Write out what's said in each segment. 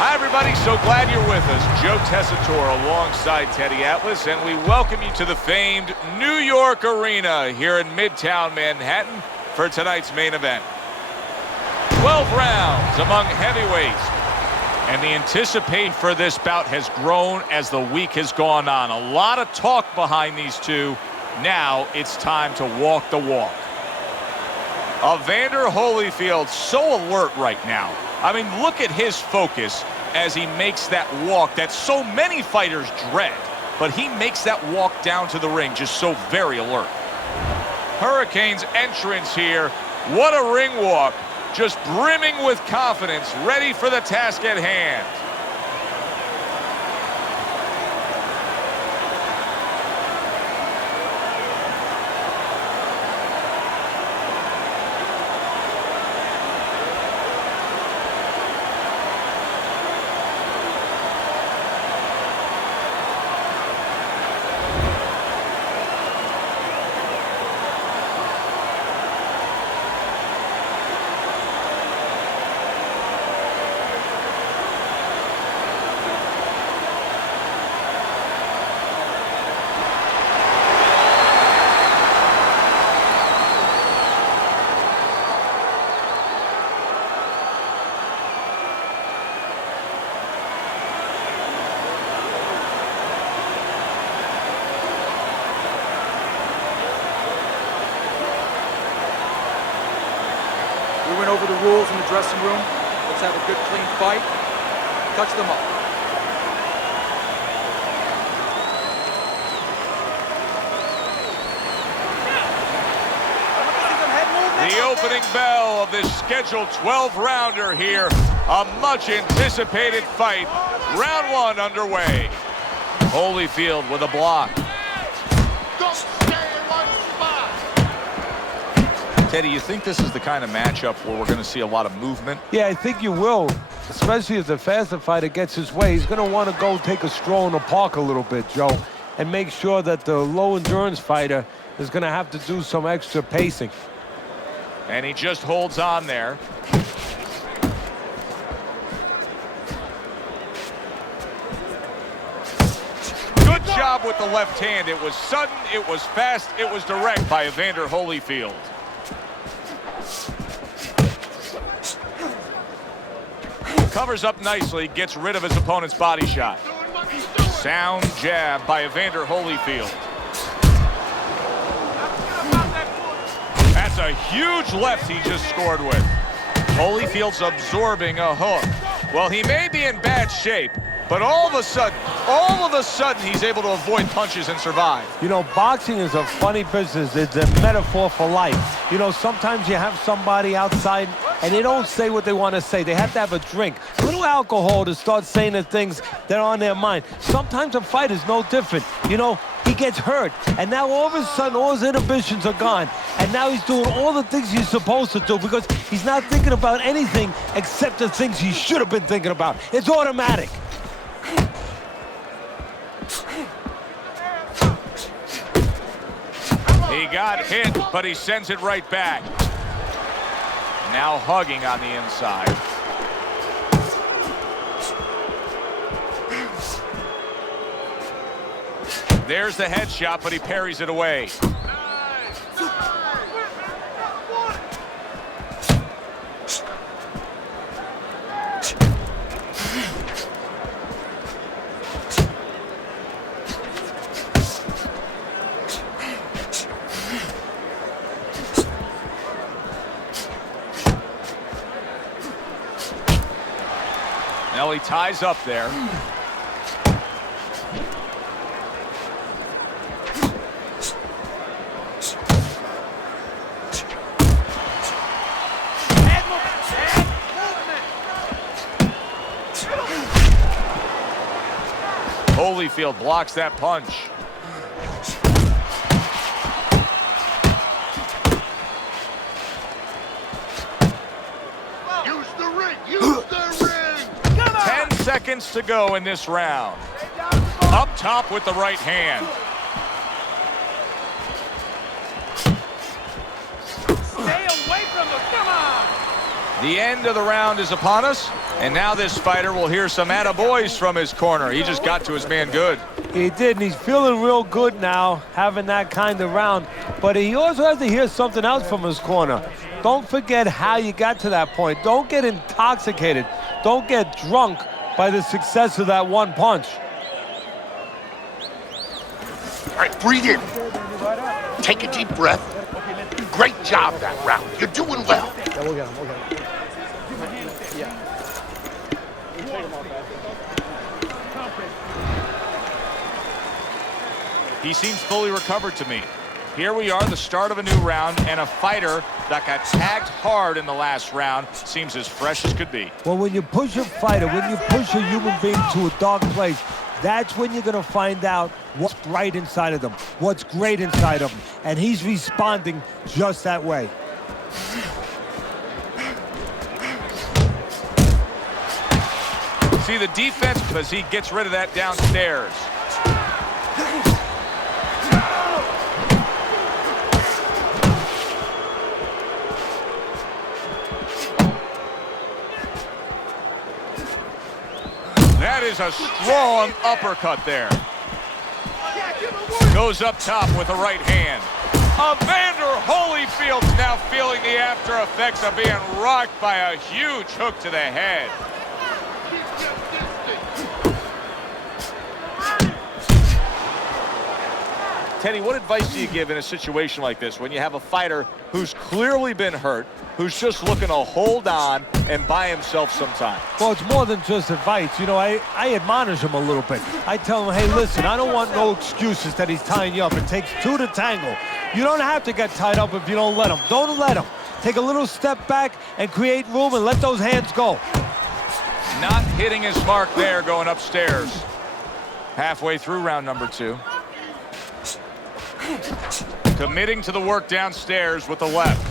Hi, everybody. So glad you're with us. Joe Tessitore alongside Teddy Atlas, and we welcome you to the famed New York Arena here in Midtown Manhattan for tonight's main event. 12 rounds among heavyweights, and the anticipation for this bout has grown as the week has gone on. A lot of talk behind these two. Now it's time to walk the walk. Evander Holyfield, so alert right now. I mean, look at his focus as he makes that walk that so many fighters dread. But he makes that walk down to the ring just so very alert. Hurricane's entrance here. What a ring walk. Just brimming with confidence, ready for the task at hand. We went over the rules in the dressing room. Let's have a good, clean fight. Touch them up. The opening bell of this scheduled 12-rounder here. A much-anticipated fight. Round one underway. Holyfield with a block. Teddy, you think this is the kind of matchup where we're going to see a lot of movement? Yeah, I think you will, especially if the faster fighter gets his way. He's going to want to go take a stroll in the park a little bit, Joe, and make sure that the low-endurance fighter is going to have to do some extra pacing. And he just holds on there. Good job with the left hand. It was sudden, it was fast, it was direct by Evander Holyfield. Covers up nicely, gets rid of his opponent's body shot. Sound jab by Evander Holyfield. That's a huge left he just scored with. Holyfield's absorbing a hook. Well, he may be in bad shape, but all of a sudden, he's able to avoid punches and survive. You know, boxing is a funny business. It's a metaphor for life. You know, sometimes you have somebody outside and they don't say what they want to say. They have to have a drink, a little alcohol to start saying the things that are on their mind. Sometimes a fight is no different. You know, he gets hurt, and now all of a sudden all his inhibitions are gone, and now he's doing all the things he's supposed to do because he's not thinking about anything except the things he should have been thinking about. It's automatic. He got hit, but he sends it right back. Now hugging on the inside. There's the headshot, but he parries it away. Now he ties up there. Holyfield blocks that punch. Use the ring! Use the ring! 10 seconds to go in this round. Up top with the right hand. Stay away from him, come on! The end of the round is upon us, and now this fighter will hear some attaboys from his corner. He just got to his man good. He did, and he's feeling real good now, having that kind of round. But he also has to hear something else from his corner. Don't forget how you got to that point. Don't get intoxicated. Don't get drunk by the success of that one punch. All right, breathe in. Take a deep breath. Great job that round. You're doing well. Yeah, we'll get him. He seems fully recovered to me. Here we are, the start of a new round, and a fighter that got tagged hard in the last round seems as fresh as could be. Well, when you push a fighter, when you push a human being to a dark place, that's when you're going to find out what's right inside of them, what's great inside of them. And he's responding just that way. See the defense as he gets rid of that downstairs. That is a strong uppercut there. Goes up top with the right hand. Evander Holyfield's now feeling the after effects of being rocked by a huge hook to the head. Teddy, what advice do you give in a situation like this when you have a fighter who's clearly been hurt, who's just looking to hold on and buy himself some time? Well, it's more than just advice. You know, I admonish him a little bit. I tell him, hey, listen, I don't want no excuses that he's tying you up. It takes two to tangle. You don't have to get tied up if you don't let him. Don't let him. Take a little step back and create room and let those hands go. Not hitting his mark there, going upstairs. Halfway through round number 2. Committing to the work downstairs with the left.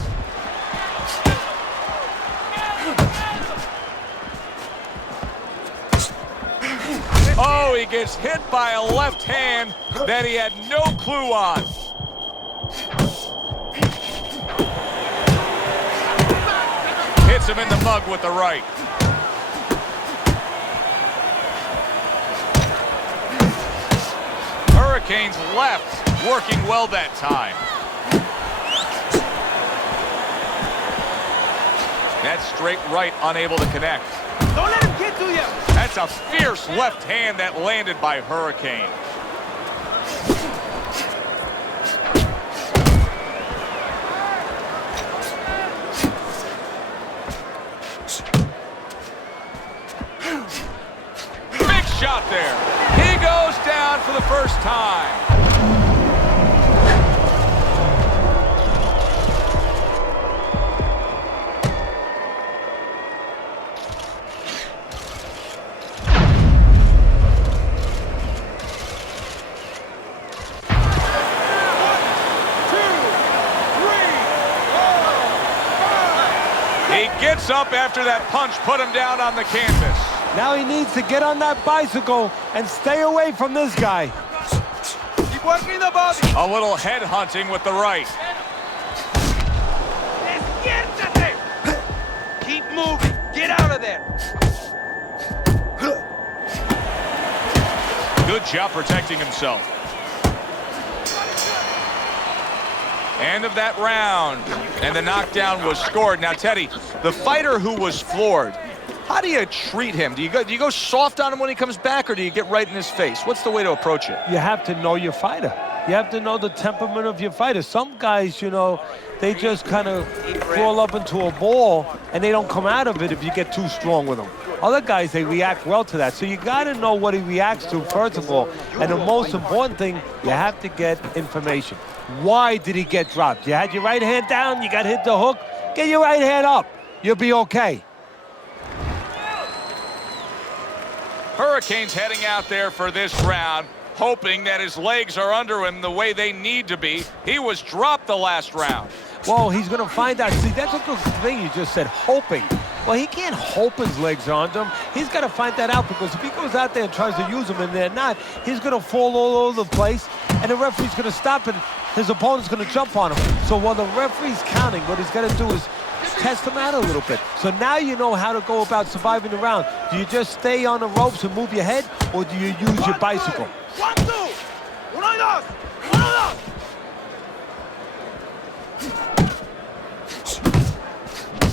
Oh, he gets hit by a left hand that he had no clue on. Hits him in the mug with the right. Hurricane's left working well that time. That straight right unable to connect. Don't let him get to you. That's a fierce left hand that landed by Hurricane. Big shot there. He goes down for the first time. Gets up after that punch, put him down on the canvas. Now he needs to get on that bicycle and stay away from this guy. Keep working the body. A little head hunting with the right. Keep moving. Get out of there. Good job protecting himself. End of that round, and the knockdown was scored. Now, Teddy, the fighter who was floored, how do you treat him? Do you go soft on him when he comes back, or do you get right in his face? What's the way to approach it? You have to know your fighter. You have to know the temperament of your fighter. Some guys, you know, they just kind of crawl up into a ball, and they don't come out of it if you get too strong with them. Other guys, they react well to that. So you got to know what he reacts to, first of all. And the most important thing, you have to get information. Why did he get dropped? You had your right hand down, you got hit the hook. Get your right hand up. You'll be okay. Hurricane's heading out there for this round, hoping that his legs are under him the way they need to be. He was dropped the last round. Well, he's going to find out. See, that's a good thing you just said, hoping. Well, he can't hope his legs are under him. He's got to find that out, because if he goes out there and tries to use them and they're not, he's going to fall all over the place, and the referee's going to stop it. His opponent's going to jump on him. So while the referee's counting, what he's got to do is test him out a little bit. So now you know how to go about surviving the round. Do you just stay on the ropes and move your head, or do you use your bicycle? 1, 2. 1, 2. 1,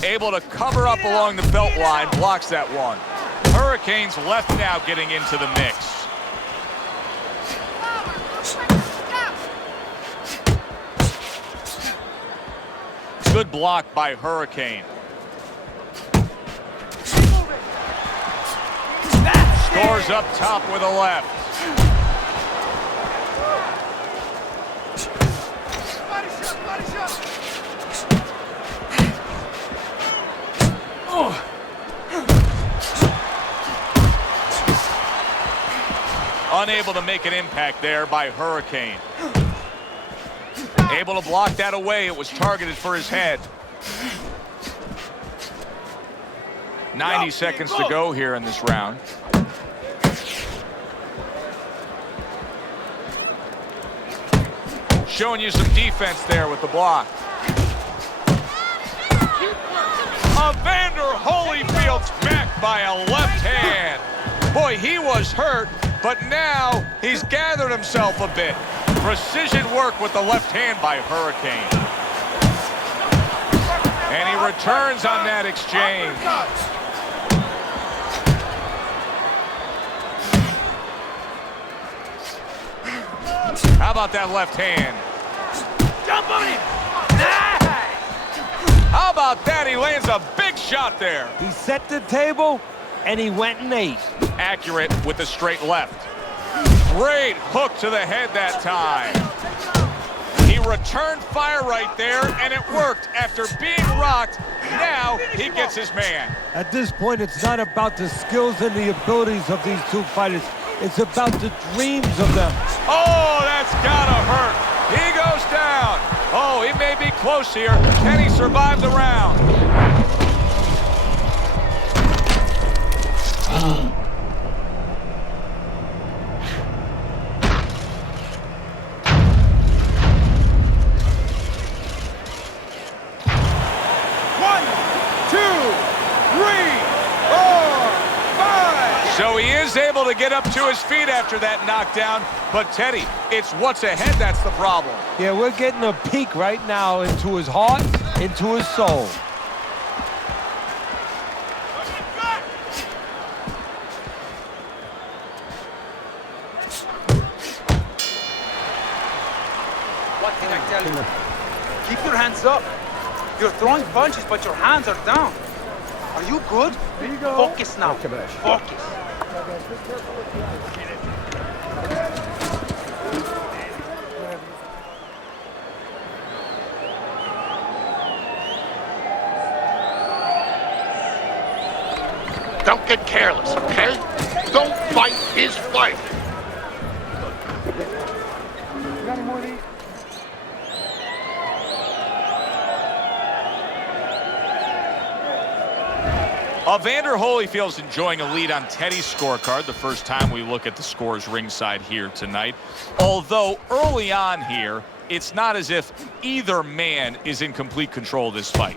2. Able to cover up along the belt line, blocks that one. Hurricane's left now getting into the mix. Good block by Hurricane. Scores up top with a left. Unable to make an impact there by Hurricane. Able to block that away. It was targeted for his head. 90 seconds to go here in this round. Showing you some defense there with the block. Evander Holyfield's back by a left hand. Boy, he was hurt, but now he's gathered himself a bit. Precision work with the left hand by Hurricane. And he returns on that exchange. How about that left hand? Jump on him! How about that? He lands a big shot there. He set the table, and he went and ate. Accurate with the straight left. Great hook to the head that time. He returned fire right there, and it worked. After being rocked, now he gets his man. At this point, it's not about the skills and the abilities of these two fighters. It's about the dreams of them. Oh, that's gotta hurt. He goes down. Oh, he may be close here. Can he survive the round? So he is able to get up to his feet after that knockdown. But, Teddy, it's what's ahead that's the problem. Yeah, we're getting a peek right now into his heart, into his soul. What can I tell you? Keep your hands up. You're throwing punches, but your hands are down. Are you good? Focus now. Focus. Don't get careless, okay? Don't fight his fight. Evander Holyfield's enjoying a lead on Teddy's scorecard the first time we look at the scores ringside here tonight. Although early on here, it's not as if either man is in complete control of this fight.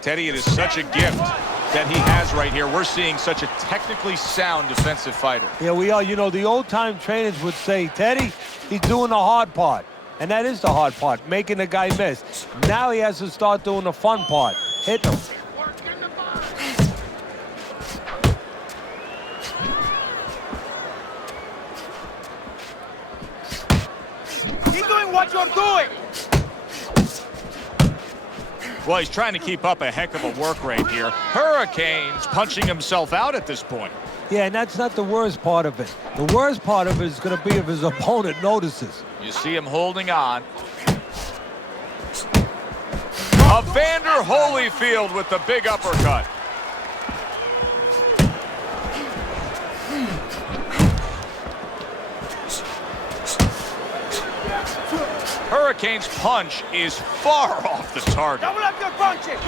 Teddy, it is such a gift that he has right here. We're seeing such a technically sound defensive fighter. Yeah, we are. You know, the old-time trainers would say, Teddy, he's doing the hard part. And that is the hard part, making the guy miss. Now he has to start doing the fun part, hitting him. Keep doing what you're doing. Well, he's trying to keep up a heck of a work rate here. Hurricane's punching himself out at this point. Yeah, and that's not the worst part of it. The worst part of it is going to be if his opponent notices. You see him holding on. Evander Holyfield with the big uppercut. Hurricane's punch is far off the target. Double up your punches.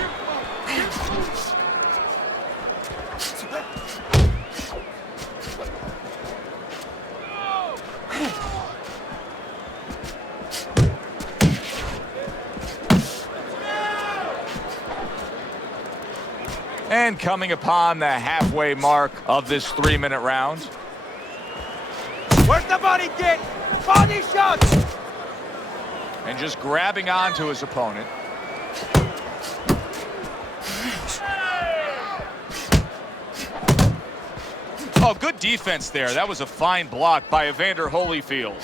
And coming upon the halfway mark of this 3-minute round. Where's the body kick? Body shot! And just grabbing onto his opponent. Oh, good defense there. That was a fine block by Evander Holyfield.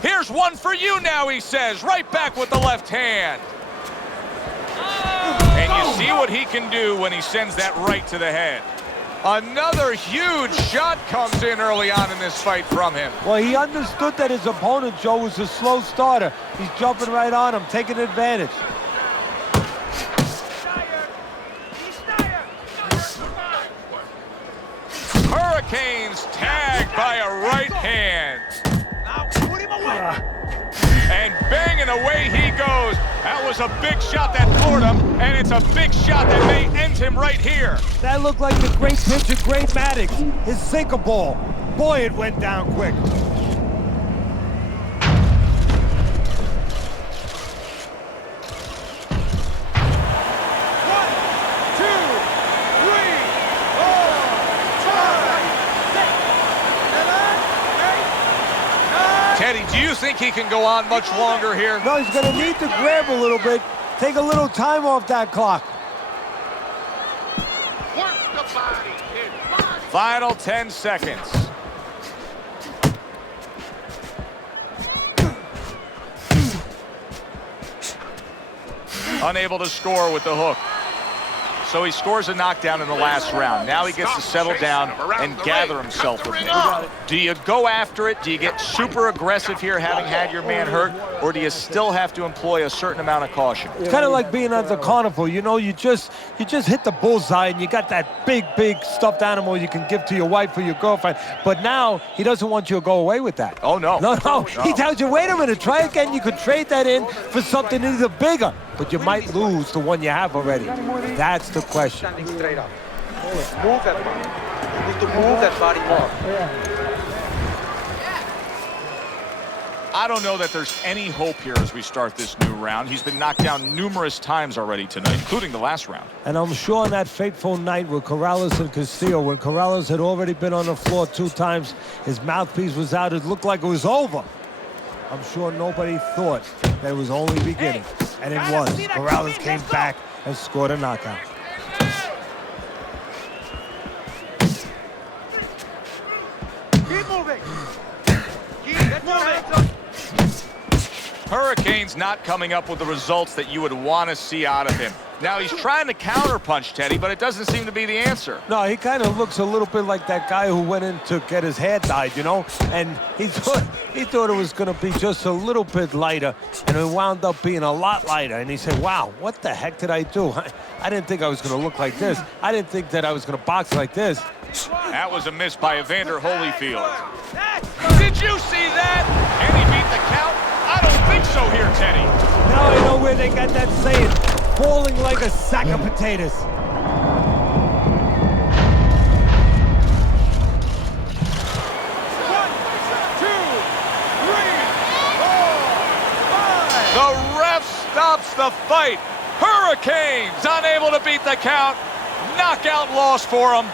Here's one for you now, he says. Right back with the left hand. And you see what he can do when he sends that right to the head. Another huge shot comes in early on in this fight from him. Well, he understood that his opponent, Joe, was a slow starter. He's jumping right on him, taking advantage. Hurricanes tagged by a right hand. Now put him away. And banging away he goes. That was a big shot that floored him, and it's a big shot that may end him right here. That looked like the great pitcher, Great Maddox, his sinker ball. Boy, it went down quick. Teddy, do you think he can go on much longer here? No, he's going to need to grab a little bit, take a little time off that clock. Work the body, kid. Final 10 seconds. Unable to score with the hook. So he scores a knockdown in the last round. Now he gets to settle down and gather himself a bit. Do you go after it? Do you get super aggressive here, having had your man hurt? Or do you still have to employ a certain amount of caution? It's kind of like being at the carnival. You know, you just hit the bullseye and you got that big stuffed animal you can give to your wife or your girlfriend. But now he doesn't want you to go away with that. Oh, no. No. He tells you, wait a minute, try again. You could trade that in for something either bigger. But you might lose the one you have already. That's the question. Standing straight up. Move that body. You need to move that body more. I don't know that there's any hope here as we start this new round. He's been knocked down numerous times already tonight, including the last round. And I'm sure on that fateful night with Corrales and Castillo, when Corrales had already been on the floor 2 times, his mouthpiece was out, it looked like it was over. I'm sure nobody thought that it was only beginning. And it was. Corrales came back and scored a knockout. Keep moving. Keep moving. Hurricanes not coming up with the results that you would want to see out of him. Now he's trying to counterpunch, Teddy, but it doesn't seem to be the answer. No, he kind of looks a little bit like that guy who went in to get his hair dyed, you know? And he thought it was going to be just a little bit lighter, and it wound up being a lot lighter. And he said, wow, what the heck did I do? I didn't think I was going to look like this. I didn't think that I was going to box like this. That was a miss by Evander Holyfield. Did you see that? And he beat the count? I don't think so here, Teddy. Now I know where they got that saying, falling like a sack of potatoes. The ref stops the fight. Hurricanes unable to beat the count. Knockout loss for them.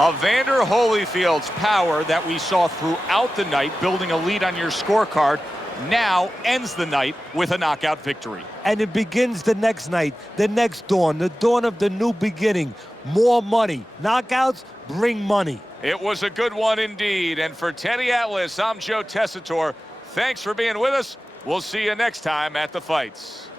Evander Holyfield's power that we saw throughout the night, building a lead on your scorecard, now ends the night with a knockout victory. And it begins the next night, the next dawn, the dawn of the new beginning. More money. Knockouts bring money. It was a good one indeed. And for Teddy Atlas, I'm Joe Tessitore. Thanks for being with us. We'll see you next time at the fights.